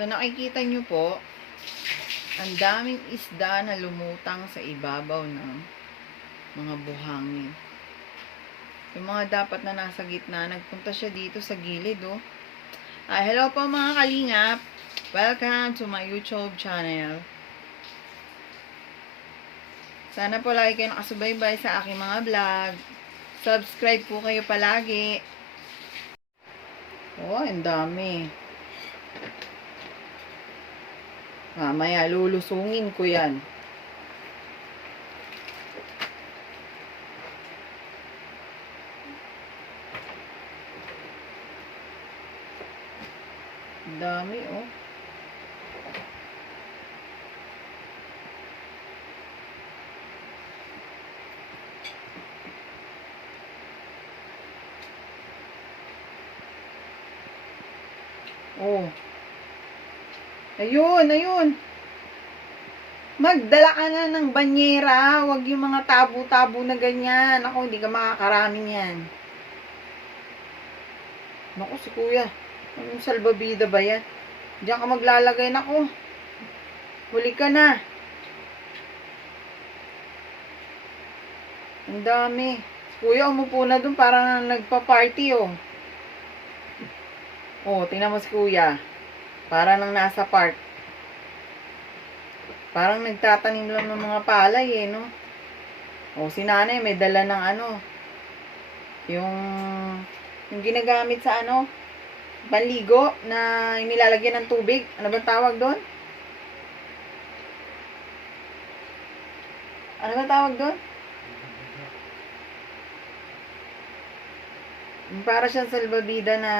So, nakikita nyo po, ang daming isda na lumutang sa ibabaw ng mga buhangin. Yung mga dapat na nasa gitna, nagpunta siya dito sa gilid, oh. Hello po mga kalingap. Welcome to my YouTube channel. Sana po lagi kayo nakasubaybay sa aking mga vlog. Subscribe po kayo palagi. Oh, ang dami. Mamaya, lulusungin ko yan. Ang dami, oh. Oh. Ayun, ayun. Magdala ka na ng banyera. Huwag yung mga tabo-tabo na ganyan. Ako, hindi ka makakaraming yan. Naku, si kuya. Anong salbabida ba yan? Diyan ka maglalagay. Naku. Huli ka na. Ang dami. Si kuya umupo na dun. Parang nagpa-party, oh. Oh, tingnan mo si kuya. Para nang nasa park. Parang nagtatanim lang ng mga palay, eh, no? Oh, si nanay may dala ng ano. Yung ginagamit sa ano, panligo na nilalagyan ng tubig. Ano ba tawag doon? Ano ba tawag doon? Para siyang salbabida na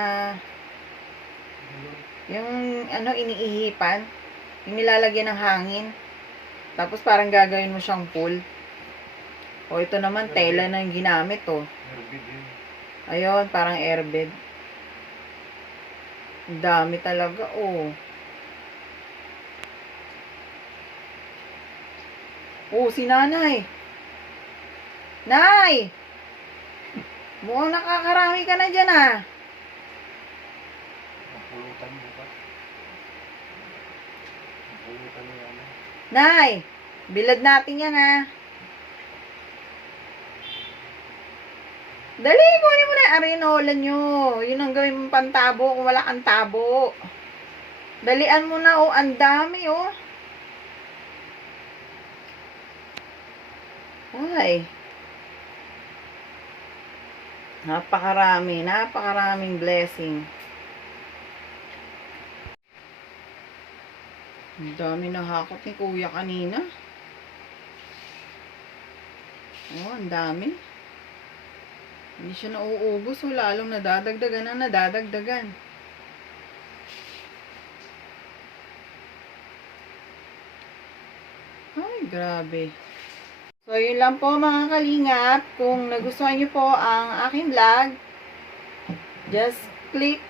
yung ano, iniihipan. Yung nilalagyan ng hangin. Tapos parang gagawin mo siyang pool. O ito naman, tela na yung ginamit, oh. Ayun, parang airbed. Ang dami talaga, oh. Oh, si nanay. Nay! Mukhang nakakarami ka na dyan, ah. Napulutan mo ba? Napulutan mo yan. Nay! Bilad natin yan, ha. Dali, kunin mo na yung arenola nyo. Yun ang gawin mong pantabo kung wala kang tabo. Dalian mo na, oh. Ang dami, oh. Ay. Napakaraming blessing. Ang dami na hakot ni kuya kanina. Oh, ang dami. Hindi siya nauubos, o lalong nadadagdagan ang nadadagdagan. Ay, grabe. So, yun lang po mga kalingap. Kung nagustuhan nyo po ang aking vlog, just click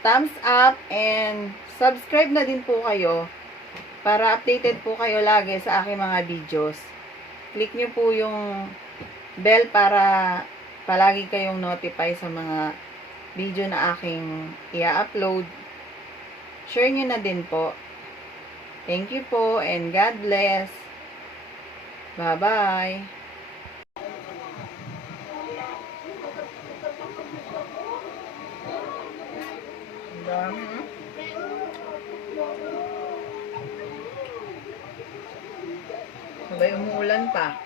thumbs up and subscribe na din po kayo para updated po kayo lagi sa aking mga videos. Click nyo po yung bell para palagi kayong notify sa mga video na aking i-upload. Share nyo na din po. Thank you po and God bless. Bye-bye. Dami, huh? Sabay umuulan pa.